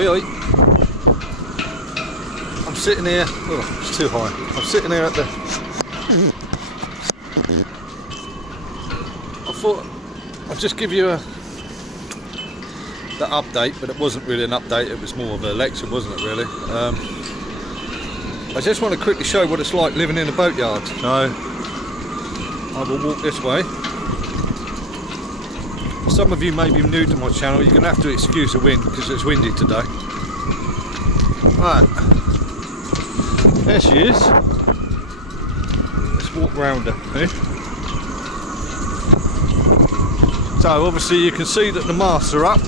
Oi, oi. I'm sitting here. Oh, it's too high. I'm sitting here at the. I thought I'd just give you the update, but it wasn't really an update. It was more of a lecture, wasn't it? Really. I just want to quickly show what it's like living in a boatyard. So I will walk this way. Some of you may be new to my channel. You're going to have to excuse the wind because it's windy today. Right, there she is. Let's walk round her. Eh? So obviously you can see that the masts are up.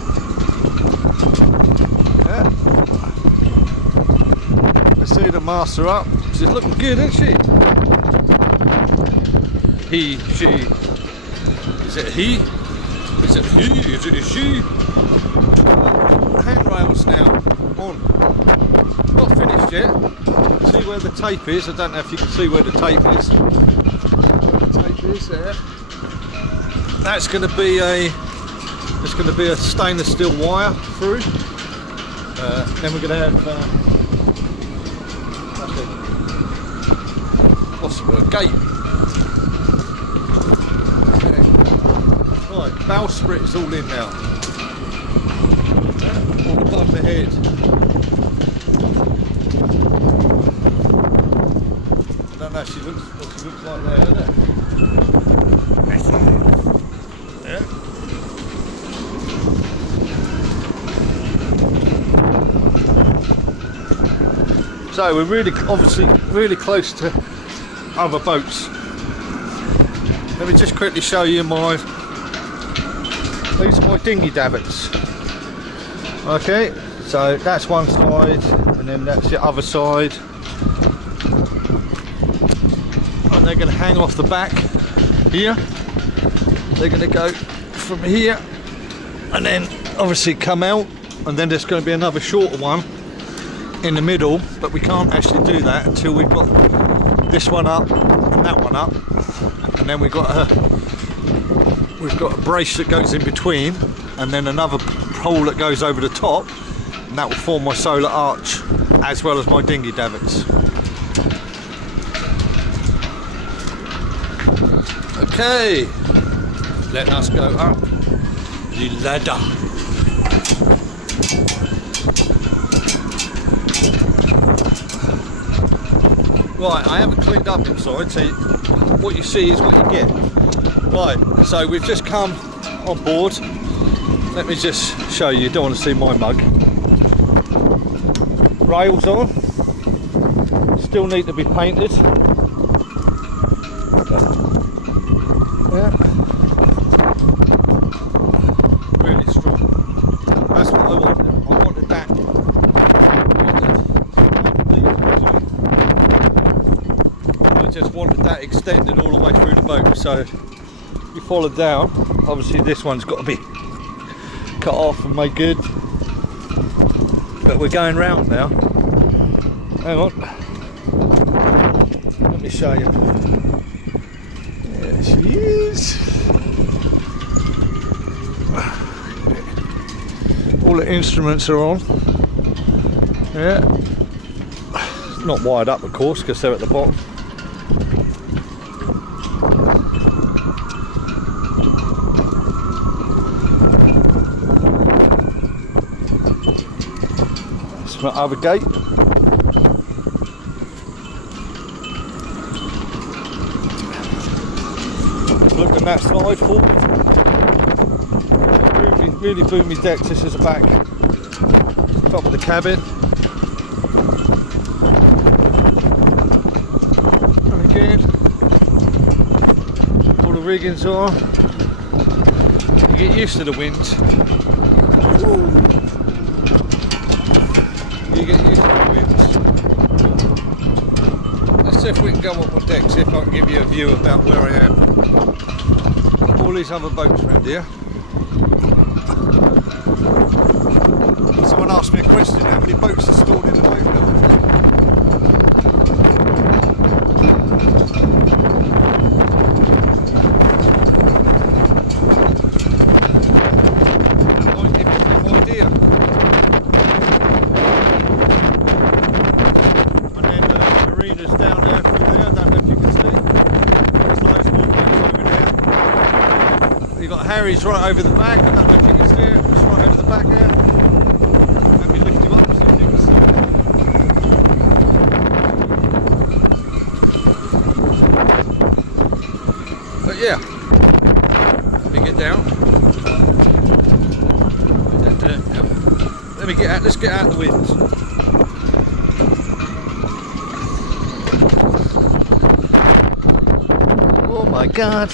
Yeah. You see the masts are up. She's looking good, isn't she? He, she. Is it he? Is it he? Is it a she? Handrails now on. Not finished yet. See where the tape is? I don't know if you can see where the tape is. Where the tape is there. That's going to be a. It's going to be a stainless steel wire through. Then we're going to have. What's the word? Gate. Right, bowsprit is all in now. All above the head. I don't know if she looks what she looks like there, isn't it? Yeah. So we're really, obviously, really close to other boats. Let me just quickly show you my. These are my dinghy davits. Okay, so that's one side, and then that's the other side. And they're going to hang off the back here. They're going to go from here, and then obviously come out, and then there's going to be another shorter one in the middle, but we can't actually do that until we've got this one up and that one up, and then we've got a brace that goes in between, and then another pole that goes over the top, and that will form my solar arch as well as my dinghy davits. Okay, let us go up the ladder. Right, I haven't cleaned up inside, so what you see is what you get. Right, so we've just come on board. Let me just show you, don't want to see my mug. Rails on, still need to be painted. Yeah. Really strong. That's what I wanted. I wanted that. I just wanted that extended all the way through the boat. So you follow down, obviously this one's got to be cut off and made good, but we're going round now. Hang on, let me show you. There she is. All the instruments are on. Yeah, not wired up of course because they're at the bottom. My other gate. Look at that side forward. Really boomy decks. This is the back, top of the cabin. And again, all the rigging's on. You get used to the wind. You get used to the winds. Let's see if we can go up on deck, see if I can give you a view about where I am. All these other boats around here. Someone asked me a question, how many boats are stored in the boat building? Might give you an idea. Harry's right over the back. I don't know if you can see it. It's right over the back there. Let me lift you up so you can see. But yeah, let me get down. Let me get out. Let's get out of the wind. Oh my God.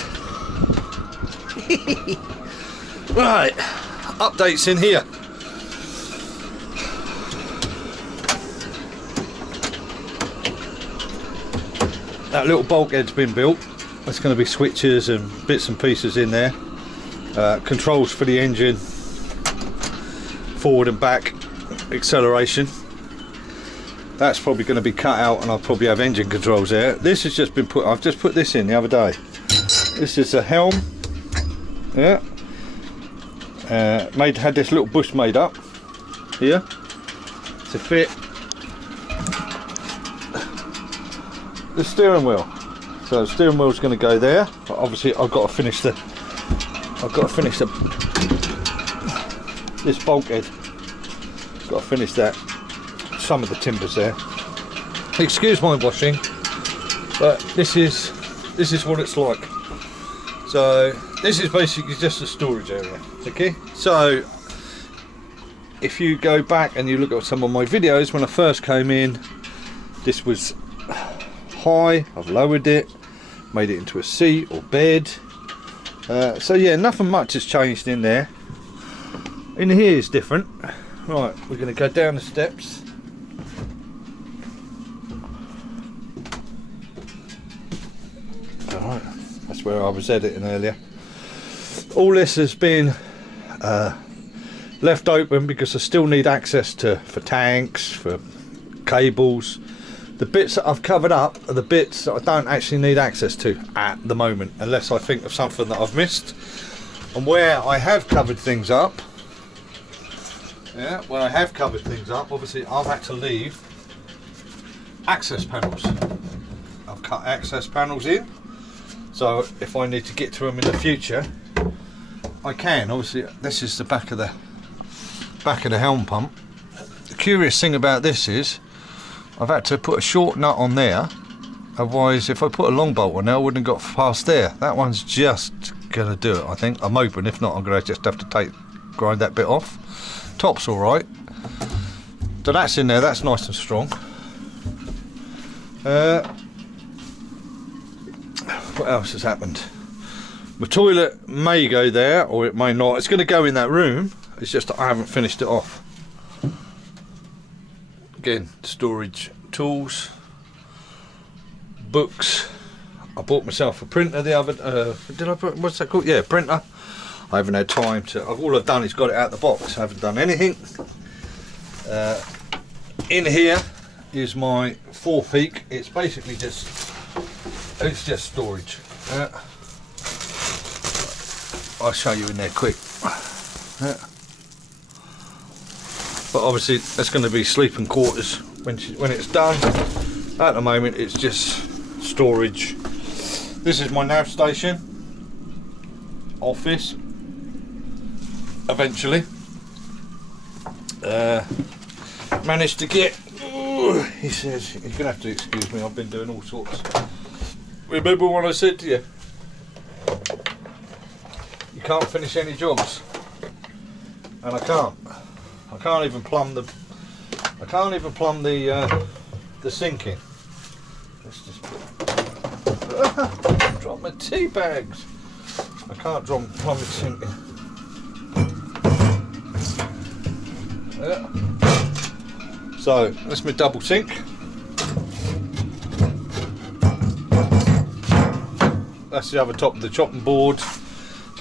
Right, updates in here. That little bulkhead's been built. There's going to be switches and bits and pieces in there. Controls for the engine, forward and back, acceleration. That's probably going to be cut out, and I'll probably have engine controls there. This has just been put. I've just put this in the other day. This is a helm. Yeah. Had this little bush made up here to fit the steering wheel. So the steering wheel's going to go there, but obviously I've got to finish this bulkhead. Got to finish that. Some of the timbers there. Excuse my washing, but this is what it's like. So this is basically just a storage area. Okay, so if you go back and you look at some of my videos, when I first came in, this was high. I've lowered it, made it into a seat or bed. So yeah, nothing much has changed in there. In here is different. Right, we're going to go down the steps. Alright, that's where I was editing earlier. All this has been left open because I still need access for tanks, for cables. The bits that I've covered up are the bits that I don't actually need access to at the moment, unless I think of something that I've missed. And where I have covered things up, obviously I've had to leave access panels. I've cut access panels in, so if I need to get to them in the future, I can. Obviously, this is the back of the helm pump. The curious thing about this is I've had to put a short nut on there, otherwise if I put a long bolt on there I wouldn't have got past there. That one's just gonna do it, I think. I'm hoping. If not, I'm gonna just have to grind that bit off. Top's all right, so that's in there. That's nice and strong. What else has happened? My toilet may go there, or it may not. It's going to go in that room. It's just that I haven't finished it off. Again, storage tools, books. I bought myself a printer the other. What's that called? Yeah, printer. I haven't had time to. All I've done is got it out the box. I haven't done anything. In here is my 4-peak. It's basically just storage. I'll show you in there quick. But obviously that's going to be sleeping quarters when it's done. At the moment it's just storage. This is my nav station. Office. Eventually. Managed to get. He says, you're going to have to excuse me, I've been doing all sorts. Remember what I said to you? You can't finish any jobs. And I can't. I can't even plumb the sink in. Let's just drop my tea bags. I can't plumb the sink in. Yeah. So that's my double sink. That's the other top of the chopping board.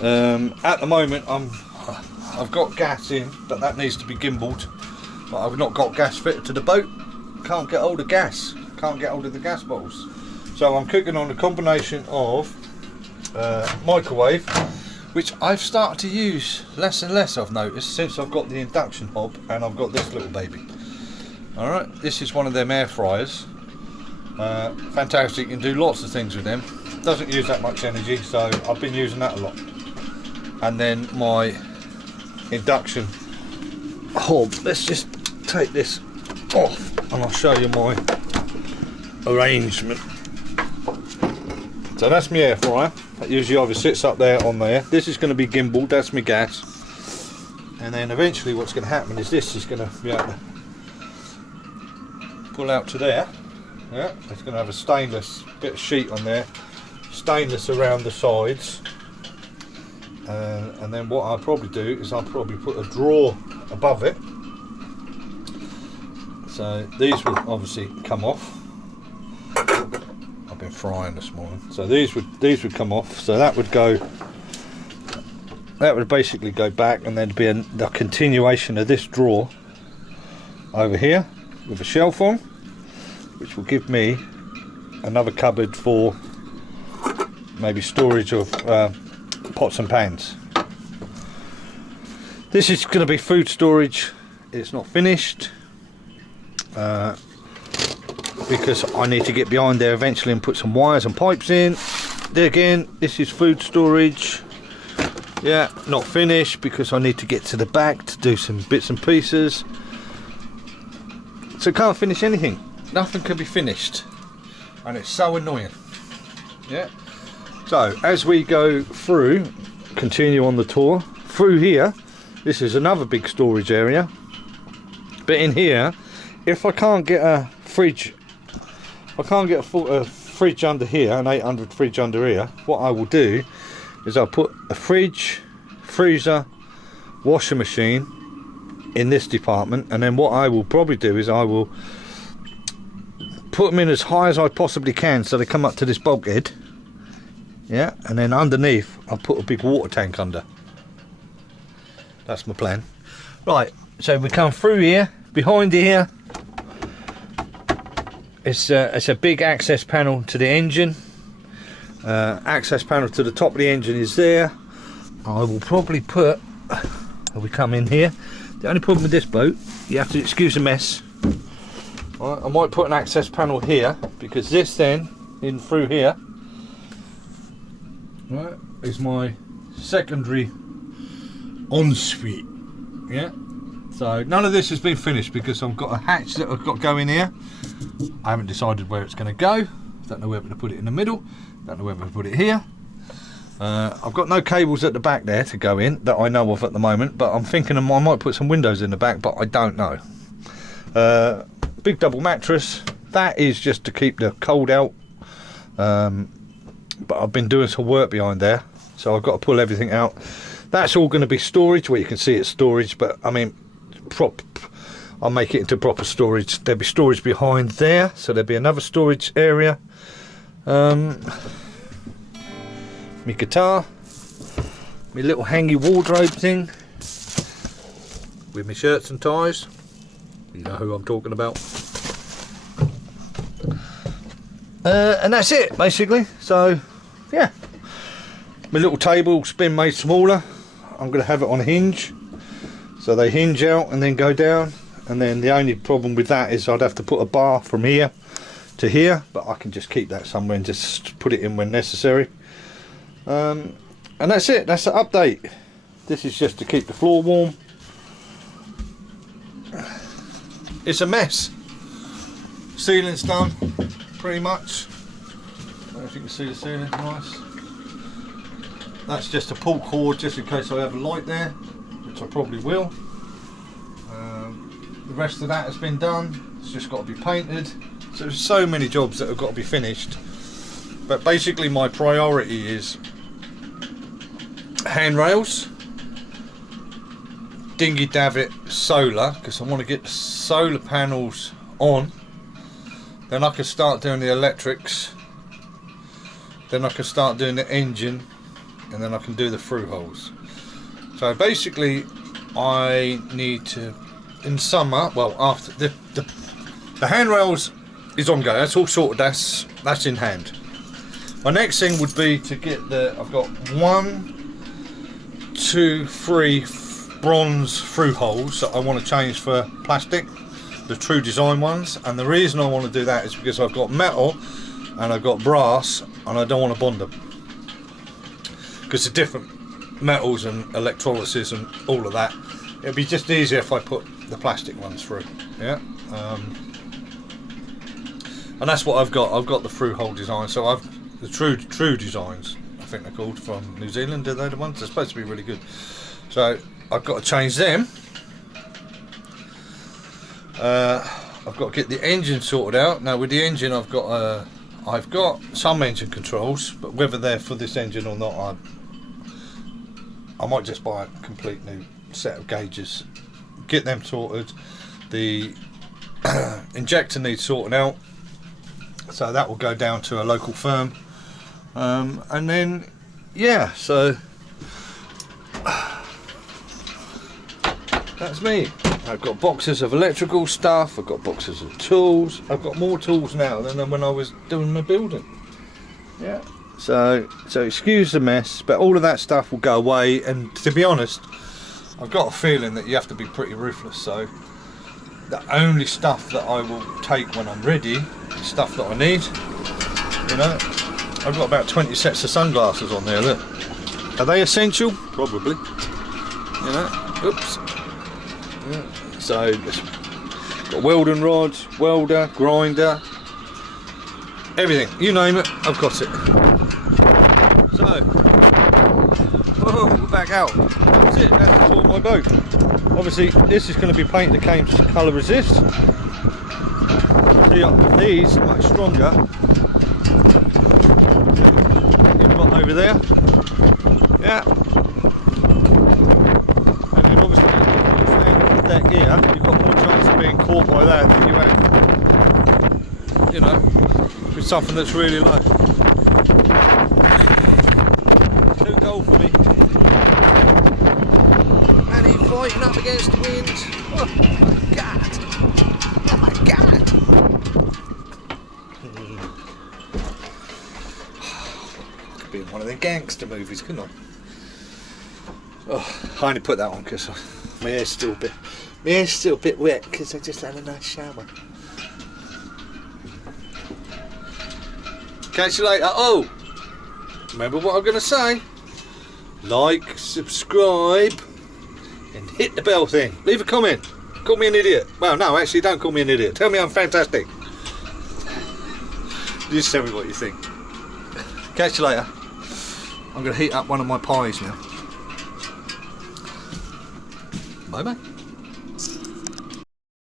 At the moment I've got gas in, but that needs to be gimbaled. But I've not got gas fitted to the boat. Can't get hold of gas. Can't get hold of the gas bottles. So I'm cooking on a combination of microwave, which I've started to use less and less, I've noticed, since I've got the induction hob and I've got this little baby. Alright, this is one of them air fryers. Fantastic, you can do lots of things with them. Doesn't use that much energy, so I've been using that a lot. and then my induction hob. Let's just take this off and I'll show you my arrangement. So that's my air fryer. That usually either sits up there on there. This is going to be gimbaled, that's my gas. And then eventually what's going to happen is this is going to be able to pull out to there. Yeah, it's going to have a stainless bit of sheet on there, stainless around the sides. And then what I'll probably do is I'll probably put a drawer above it. So these will obviously come off. I've been frying this morning. So these would come off. So that would go. That would basically go back, and then be the continuation of this drawer over here with a shelf on, which will give me another cupboard for maybe storage of pots and pans. This is going to be food storage. It's not finished because I need to get behind there eventually and put some wires and pipes in. There again, this is food storage. Yeah, not finished because I need to get to the back to do some bits and pieces. So can't finish anything. Nothing can be finished, and it's so annoying. Yeah. So as we go through, continue on the tour through here. This is another big storage area. But in here, if I can't get a fridge, I can't get a fridge under here, an 800 fridge under here. What I will do is I'll put a fridge, freezer, washing machine in this department, and then what I will probably do is I will put them in as high as I possibly can so they come up to this bulkhead. Yeah, and then underneath I'll put a big water tank under. That's my plan. Right, so we come through here. Behind here it's a big access panel to the engine. Access panel to the top of the engine is there. I will probably put, we come in here. The only problem with this boat, you have to excuse the mess. Right, I might put an access panel here, because this then, in through here, right, is my secondary ensuite. Yeah. So none of this has been finished because I've got a hatch that I've got to go in here. I haven't decided where it's going to go. Don't know whether to put it in the middle. Don't know whether to put it here. I've got no cables at the back there to go in that I know of at the moment, but I'm thinking I might put some windows in the back, but I don't know. Big double mattress. That is just to keep the cold out. But I've been doing some work behind there, so I've got to pull everything out. That's all going to be storage. Well, you can see it's storage, but I mean, I'll make it into proper storage. There'll be storage behind there, so there'll be another storage area. My guitar, my little hangy wardrobe thing with my shirts and ties. You know who I'm talking about. And that's it basically. So yeah, my little table's been made smaller. I'm going to have it on a hinge, so they hinge out and then go down. And then the only problem with that is I'd have to put a bar from here to here, but I can just keep that somewhere and just put it in when necessary. And that's it. That's the update. This is just to keep the floor warm. It's a mess. Ceiling's done pretty much. I don't know if you can see the ceiling. Nice. That's just a pull cord just in case I have a light there, which I probably will. The rest of that has been done. It's just got to be painted. So there's so many jobs that have got to be finished. But basically my priority is handrails, dinghy davit solar, because I want to get the solar panels on. Then I can start doing the electrics. Then I can start doing the engine, and then I can do the through holes. So basically I need to, in summer, well, after the handrails is ongoing, that's all sorted, that's in hand. My next thing would be to get I've got 1, 2, 3 bronze through holes that I want to change for plastic, the true design ones. And the reason I want to do that is because I've got metal and I've got brass, and I don't want to bond them because they're different metals and electrolysis and all of that. It'd be just easier if I put the plastic ones through. Yeah. And that's what I've got. I've got the through hole design. So I've the true designs, I think they're called, from New Zealand. Are they the ones? They're supposed to be really good. So I've got to change them. I've got to get the engine sorted out. Now with the engine, I've got some engine controls, but whether they're for this engine or not, I might just buy a complete new set of gauges, get them sorted. The injector needs sorting out, so that will go down to a local firm, and then yeah, so that's me. I've got boxes of electrical stuff, I've got boxes of tools, I've got more tools now than when I was doing my building. Yeah. So excuse the mess, but all of that stuff will go away, and to be honest, I've got a feeling that you have to be pretty ruthless, so the only stuff that I will take when I'm ready is stuff that I need. You know, I've got about 20 sets of sunglasses on there, look. Are they essential? Probably. You know, oops. Yeah. So, got welding rods, welder, grinder, everything, you name it, I've got it. So, we're back out. That's it, that's the tour of my boat. Obviously, this is going to be painted to colour resist. See, these are much stronger. You've got over there. Yeah. And then obviously, that gear, you've got more chance of being caught by that than you have, you know, with something that's really low. 2 goal for me. And he's fighting up against the wind. Oh my god! Oh my god! I could be in one of the gangster movies, couldn't I? Oh, I only put that on because my hair's still a bit wet because I just had a nice shower. Catch you later. Oh, remember what I'm going to say? Like, subscribe, and hit the bell thing. Leave a comment. Call me an idiot. Well, no, actually, don't call me an idiot. Tell me I'm fantastic. Just tell me what you think. Catch you later. I'm going to heat up one of my pies now. Bye bye.